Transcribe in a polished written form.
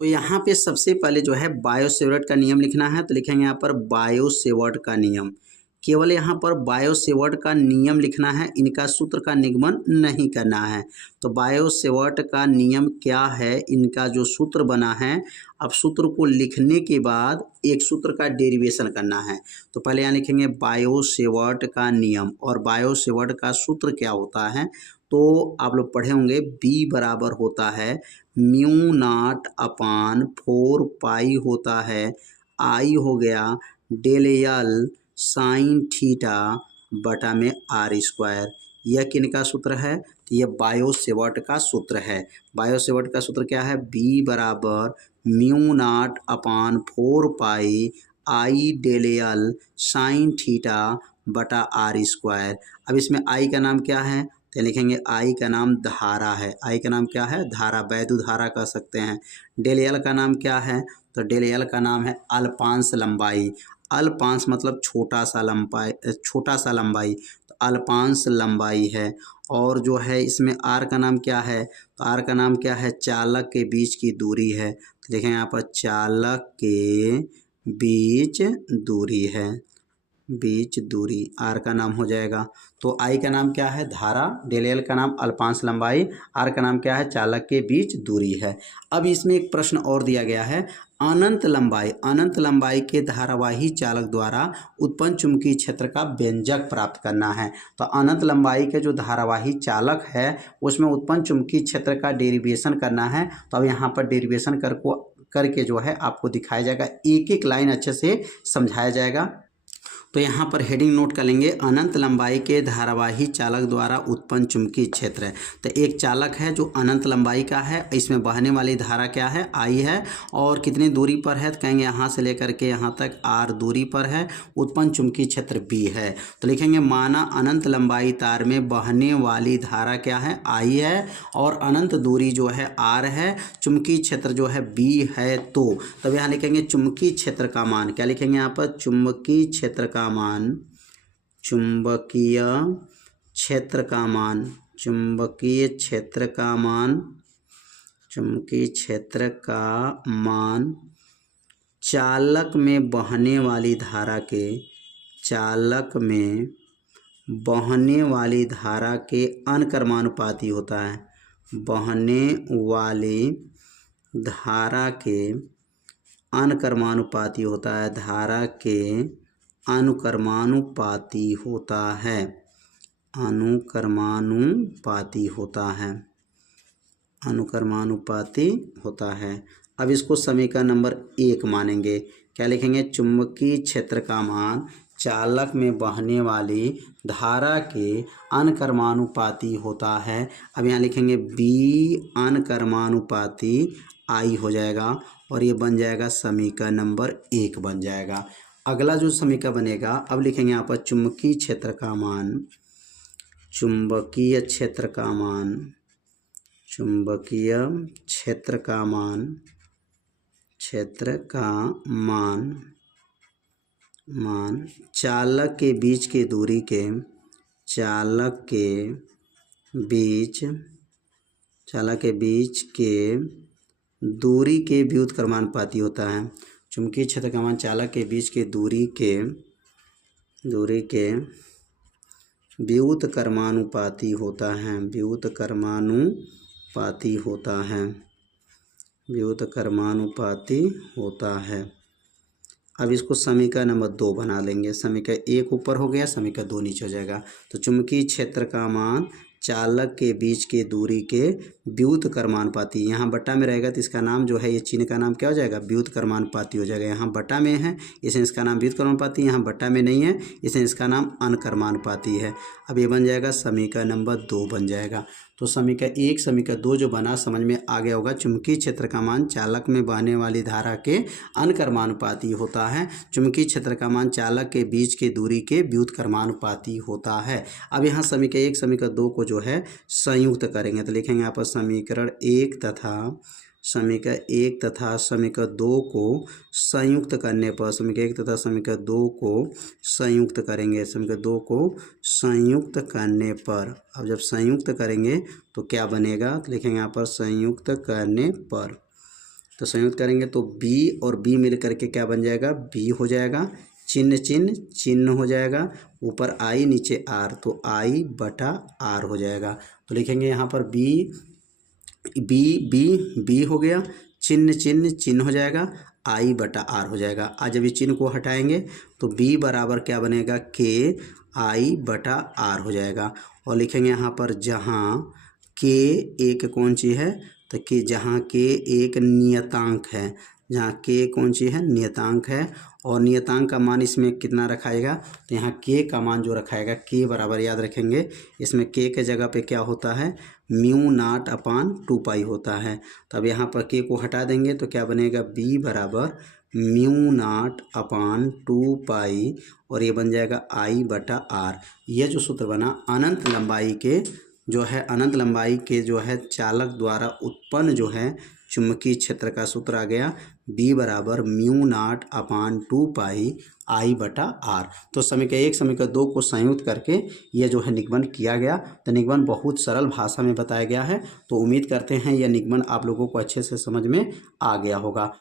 तो यहाँ पे सबसे पहले जो है बायो-सेवर्ट का नियम लिखना है, तो लिखेंगे यहाँ पर बायो-सेवर्ट का नियम। केवल यहाँ पर बायो-सेवर्ट का नियम लिखना है, इनका सूत्र का निगमन नहीं करना है। तो बायो-सेवर्ट का नियम क्या है, इनका जो सूत्र बना है, अब सूत्र को लिखने के बाद एक सूत्र का डेरिवेशन करना है। तो पहले यहाँ लिखेंगे बायो-सेवर्ट का नियम, और बायो-सेवर्ट का सूत्र क्या होता है, तो आप लोग पढ़े होंगे B बराबर होता है म्यू नॉट अपान 4 पाई होता है I हो गया डेल एल साइन थीटा बटा में आर स्क्वायर। यह किनका सूत्र है, तो यह बायो-सेवर्ट का सूत्र है। बायो-सेवर्ट का सूत्र क्या है, B बराबर mu naught upon 4 pi I del l sine theta बटा आर स्क्वायर। अब इसमें I का नाम क्या है, तो लिखेंगे I का नाम धारा है। I का नाम क्या है, धारा, वैद्युत धारा कह सकते हैं। डेल एल का नाम क्या है, तो डेल एल का नाम है अल्पांश लंबाई। अल्पांश मतलब छोटा सा लंबाई, तो अल्पांश लंबाई है। और जो है इसमें R का नाम क्या है, तो R का नाम क्या है, चालक के बीच की दूरी है। तो लिखेंगे यहाँ पर चालक के बीच दूरी है, बीच दूरी R का नाम हो जाएगा। तो I का नाम क्या है, धारा, डेल एल का नाम अल्पांश लंबाई, R का नाम क्या है, चालक के बीच दूरी है। अब इसमें एक प्रश्न और दिया गया है, अनंत लंबाई के धारावाही चालक द्वारा उत्पन्न चुंबकीय क्षेत्र का व्यंजक प्राप्त करना है। तो अनंत लंबाई के जो धारावाही चालक है उसमें उत्पन्न चुंबकीय क्षेत्र का डेरिवेशन करना है। तो अब यहाँ पर डेरिवेशन करके जो है आपको दिखाया जाएगा, एक एक लाइन अच्छे से समझाया जाएगा। तो यहाँ पर हेडिंग नोट कर लेंगे, अनंत लंबाई के धारावाही चालक द्वारा उत्पन्न चुंबकीय क्षेत्र है। तो एक चालक है जो अनंत लंबाई का है, इसमें बहने वाली धारा क्या है, I है, और कितनी दूरी पर है, तो कहेंगे यहाँ से लेकर के यहाँ तक R दूरी पर है, उत्पन्न चुंबकीय क्षेत्र B है। तो लिखेंगे माना अनंत लंबाई तार में बहने वाली धारा क्या है, I है, और अनंत दूरी जो है R है, चुंबकीय क्षेत्र जो है B है। तो तब यहाँ लिखेंगे चुंबकीय क्षेत्र का मान, क्या लिखेंगे यहाँ पर, चुंबकीय क्षेत्र का मान, चुंबकीय क्षेत्र का मान, चुंबकीय क्षेत्र का मान, चुंबकीय क्षेत्र का मान चालक में बहने वाली धारा के, चालक में बहने वाली धारा के अनकर्मानुपाती होता है, बहने वाली धारा के अनकर्मानुपाती होता है, धारा के अनुकर्मानुपाती होता है, अनुकर्मानुपाती होता है, अनुकर्मानुपाती होता है। अब इसको समीकरण नंबर 1 मानेंगे, क्या लिखेंगे, चुंबकीय क्षेत्र का मान चालक में बहने वाली धारा के अनकर्मानुपाती होता है। अब यहाँ लिखेंगे B अनकर्मानुपाती I हो जाएगा, और ये बन जाएगा समीकरण नंबर 1 बन जाएगा। अगला जो समीकरण बनेगा, अब लिखेंगे यहाँ पर चुंबकीय क्षेत्र का मान, चुंबकीय क्षेत्र का मान, चुंबकीय क्षेत्र का मान, क्षेत्र का मान चालक के बीच की दूरी के, चालक के बीच के दूरी के व्युत्क्रमानुपाती होता है। चुंबकीय क्षेत्र का मान चालक के बीच के दूरी के व्युत्क्रमानुपाती होता है, व्युत्क्रमानुपाती होता है, व्युत्क्रमानुपाती होता है। अब इसको समीकरण नंबर 2 बना लेंगे, समीकरण 1 ऊपर हो गया, समीकरण 2 नीचे हो जाएगा। तो चुंबकीय क्षेत्र का मान चालक के बीच के दूरी के व्युत्क्रमानुपाती, यहाँ बटा में रहेगा तो इसका नाम जो है, ये चिन्ह का नाम क्या हो जाएगा, व्युत्क्रमानुपाती हो जाएगा। यहाँ बटा में है इसलिए इसका नाम व्युत्क्रमानुपाती, यहाँ बटा में नहीं है इसलिए इसका नाम अनकर्मानुपाती है। अब ये बन जाएगा समीकरण नंबर 2 बन जाएगा। तो समीकरण 1 समीकरण 2 जो बना समझ में आ गया होगा। चुंबकीय क्षेत्र का मान चालक में बहने वाली धारा के अनकर्मानुपाती होता है, चुंबकीय क्षेत्र का मान चालक के बीच के दूरी के व्युत्क्रमानुपाती होता है। अब यहाँ समीकरण 1 समीकरण 2 को जो है संयुक्त करेंगे, तो लिखेंगे यहाँ पर समीकरण 1 तथा समीकरण 2 को संयुक्त करने पर, समीकरण 1 तथा समीकरण 2 को संयुक्त करेंगे, समीकरण 2 को संयुक्त करने पर, अब जब संयुक्त करेंगे तो क्या बनेगा, तो लिखेंगे यहाँ पर संयुक्त करने पर, तो संयुक्त करेंगे तो बी और बी मिल करके क्या बन जाएगा, बी हो जाएगा, चिन्ह चिन्ह चिन्ह हो जाएगा, ऊपर आई नीचे आर, तो आई बटा आर हो जाएगा। तो लिखेंगे यहाँ पर बी बी बी बी हो गया, चिन्ह चिन्ह चिन्ह हो जाएगा, आई बटा आर हो जाएगा। आज जब इस चिन्ह को हटाएंगे तो बी बराबर क्या बनेगा, के आई बटा आर हो जाएगा। और लिखेंगे यहाँ पर जहाँ के एक कौन सी है, तो कि जहाँ के एक नियतांक है, जहाँ के कौन सी है, नियतांक है, और नियतांक का मान इसमें कितना रखाएगा, तो यहाँ के का मान जो रखाएगा, के बराबर याद रखेंगे, इसमें के जगह पे क्या होता है, म्यू नाट अपान 2 पाई होता है। तब यहाँ पर के को हटा देंगे तो क्या बनेगा, बी बराबर म्यू नाट अपान 2 पाई, और ये बन जाएगा आई बटा आर। यह जो सूत्र बना अनंत लंबाई के अनंत लंबाई के चालक द्वारा उत्पन्न चुंबकीय क्षेत्र का सूत्र आ गया, बी बराबर म्यू नाट अपान 2 पाई आई बटा आर। तो समीकरण 1 समीकरण 2 को संयुक्त करके यह निगमन किया गया। तो निगमन बहुत सरल भाषा में बताया गया है। तो उम्मीद करते हैं यह निगमन आप लोगों को अच्छे से समझ में आ गया होगा।